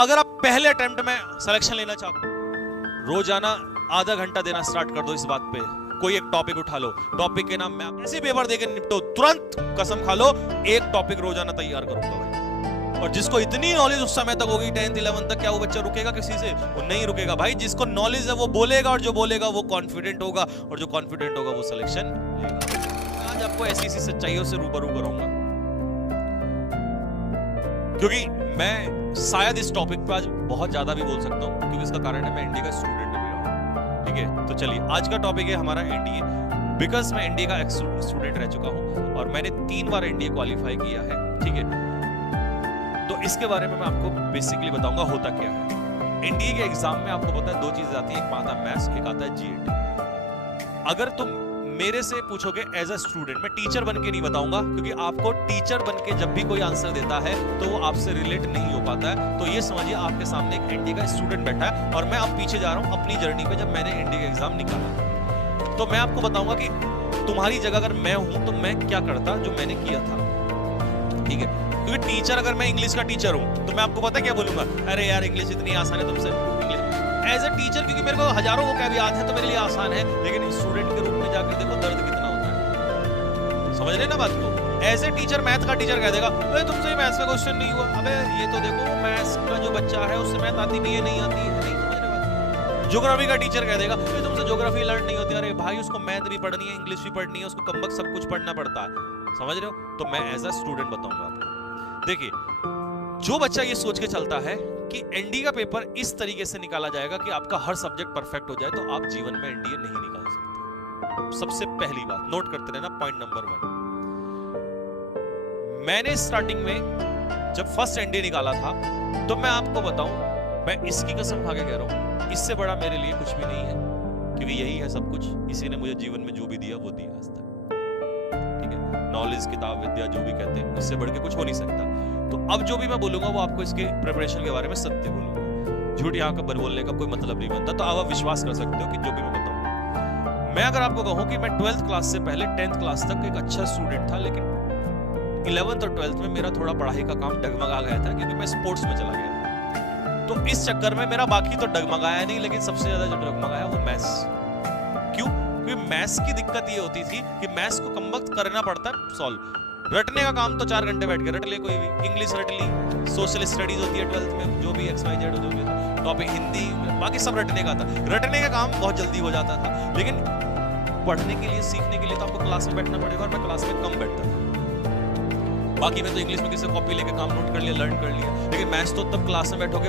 अगर आप पहले अटेम्प्ट में सिलेक्शन लेना चाहते हो, रोजाना आधा घंटा देना स्टार्ट कर दो इस बात पे। कोई एक टॉपिक उठा लो, टॉपिक के नाम में आप ऐसे पेपर देके निपटो, तुरंत कसम खा लो एक टॉपिक रोजाना तैयार करूंगा भाई। और जिसको इतनी नॉलेज उस समय तक होगी 10th 11th तक, क्या वो बच्चा रुकेगा किसी से? वो नहीं रुकेगा भाई। जिसको नॉलेज है वो बोलेगा, और जो बोलेगा वो कॉन्फिडेंट होगा, और जो कॉन्फिडेंट होगा वो सिलेक्शन लेगा। आज आपको ऐसी ऐसी सच्चाइयों से रूबरू कराऊंगा, क्योंकि मैं शायद इस टॉपिक पे आज बहुत ज्यादा भी बोल सकता हूँ, क्योंकि इसका कारण है मैं एनडीए का स्टूडेंट भी रहा हूँ। ठीक है, तो चलिए आज का टॉपिक है हमारा एनडीए। बिकॉज मैं एनडीए का स्टूडेंट रह चुका हूँ और मैंने 3 बार एनडीए क्वालिफाई किया है। ठीक है, तो इसके बारे में मैं आपको बेसिकली बताऊंगा होता क्या है। एनडीए के एग्जाम में आपको पता है 2 चीजें आती है, एक आता है मैथ्स, एक आता है जीएटी। अगर तुम मेरे से पूछोगे एज अ स्टूडेंट, मैं टीचर बन के नहीं बताऊंगा, क्योंकि आपको टीचर बन के जब भी कोई आंसर देता है तो वो आपसे रिलेट नहीं हो पाता है। तो ये समझिए आपके सामने एक एनडीए का स्टूडेंट बैठा है और मैं अब पीछे जा रहा हूं अपनी जर्नी पे। जब मैंने एनडीए का एग्जाम निकाला तो मैं आपको बताऊंगा कि तुम्हारी जगह अगर मैं हूं तो मैं क्या करता जो मैंने किया था। ठीक है, क्योंकि टीचर, अगर मैं इंग्लिश का टीचर हूं तो मैं आपको पता है क्या बोलूंगा, अरे यार इंग्लिश इतनी आसान है तुमसे। एज अ टीचर, क्योंकि मेरे को हजारों वो क्या भी याद है तो मेरे लिए आसान है, लेकिन स्टूडेंट के रूप में जाकर देखो दर्द कितना होता है। समझ रहे ना बात को? एज ए टीचर, मैथ का टीचर कह देगा अरे तुमसे मैथ्स का क्वेश्चन नहीं हुआ, अबे ये तो देखो मैथ्स का जो बच्चा है उससे मैथ आती भी है, नहीं आती है, नहीं समझ रहे बात। ज्योग्राफी का टीचर कह देगा अरे तुमसे ज्योग्राफी लर्न नहीं होती, अरे भाई उसको मैथ भी पढ़नी है, इंग्लिश भी पढ़नी है, उसको कमबख्त सब कुछ पढ़ना पड़ता है। समझ रहे हो? तो मैं एज अ स्टूडेंट बताऊंगा आपको। देखिए, जो बच्चा ये सोच के चलता है कि एनडीए का पेपर इस तरीके से निकाला जाएगा कि आपका हर सब्जेक्ट परफेक्ट हो जाए, तो आप जीवन में एनडीए नहीं निकाल सकते। सबसे पहली बात नोट करते रहना, पॉइंट नंबर 1। मैंने स्टार्टिंग में जब फर्स्ट एनडीए निकाला था तो मैं आपको बताऊं, मैं इसकी कसम खा के कह रहा हूं, इससे बड़ा मेरे लिए कुछ भी नहीं है, क्योंकि यही है सब कुछ। इसी ने मुझे जीवन में जो भी दिया वो दिया आज तक। ठीक है, नॉलेज, किताब, विद्या, जो भी कहते हैं, इससे बढ़ के कुछ हो नहीं सकता। तो अब जो भी मैं बोलूंगा वो आपको इसके प्रिपरेशन के बारे में सत्य बोलूंगा, झूठ यहाँ का बोलने का कोई मतलब नहीं बनता। तो आप विश्वास कर सकते हो कि जो भी मैं बताऊंगा। मैं अगर आपको कहूं कि मैं 12th क्लास से पहले 10th क्लास तक एक अच्छा स्टूडेंट था, लेकिन 11th और 12th में मेरा थोड़ा पढ़ाई का काम डगमगा गया था, क्योंकि मैं स्पोर्ट्स में चला गया था। तो इस चक्कर में मेरा बाकी तो डगमगाया नहीं, लेकिन सबसे ज्यादा जो डगमगाया वो मैथ्स। क्यों? क्योंकि मैथ्स की दिक्कत ये होती थी कि मैथ्स को कमबख्त करना पड़ता है सॉल्व। रटने का काम तो 4 घंटे बैठ के रट ले कोई भी। इंग्लिश रट ली, सोशल स्टडीज होती है 12th में, जो भी XYZ जो भी टॉपिक, हिंदी, बाकी सब रटने का था। रटने का काम बहुत जल्दी हो जाता था, लेकिन पढ़ने के लिए, सीखने के लिए तो आपको क्लास में बैठना पड़ेगा, और मैं क्लास में कम बैठता था। बाकी में तो इंग्लिश में किसी कॉपी लेके काम नोट कर लिया, लर्न कर लिया, लेकिन मैथ्स तो तब क्लास में बैठोगे